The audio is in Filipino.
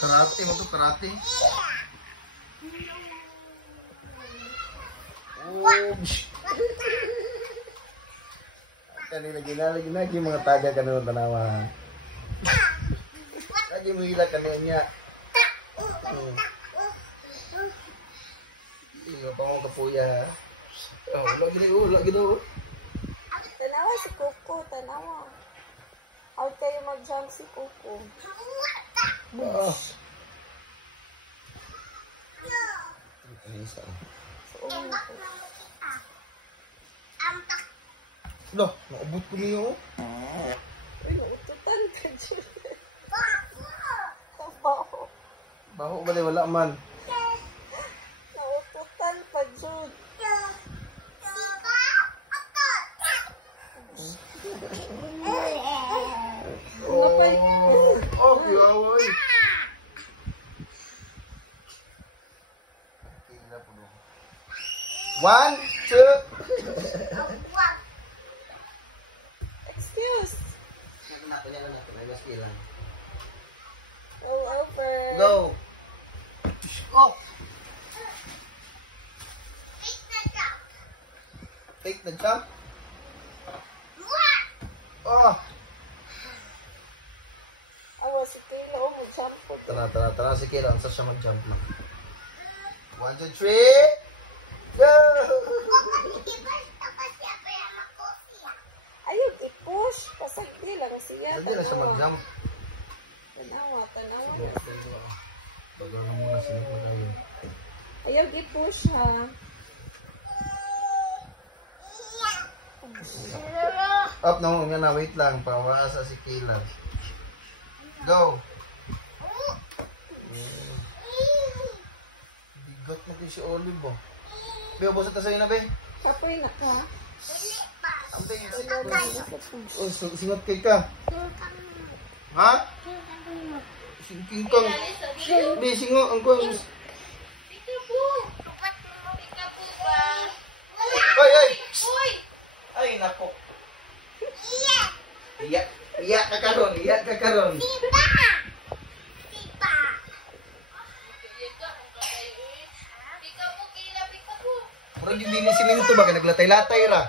Karate mo to, karate. Oh, kanina ginalagi mga taga kanina tanawa. Lagi mo hila kanina. Iyo pa mo kapuya. Oh, lagi daw. Tanawa si Coco, tanawa. Out kayo mag-jump si Coco. Ah. Isa. Loh, naubot ko niyo. Uy, naututan ka dyan. Baho. Baho ba wala man? Naututan pa dyan. Oh, kiaway. One, two. Excuse. Go over. Go. Oh. Take the jump. Oh. Awa si Kayla, oh, mag-jump po. Tara, si Kayla. Saan siya mag-jump? 1, 2, 3. Go! Ayun, i-push. Pasagdi lang siya. Hindi na siya mag-jump. Tanawa. Bagal na muna siya po tayo. Ayaw, i-push ha. Up na mo na, wait lang. Pawaasa si Kayla. Go! Bigot mo kayo si Olive oh. Be, ubos ito sa'yo na, be. Kapoy na ka. Ambe, oh, singot kay ka. Ha? Singkang. Be, singot. Ang ko. Ay! Ay, nako. Iyak ka karon. Murag hindi ni siminto ba, naglatay-latay ra.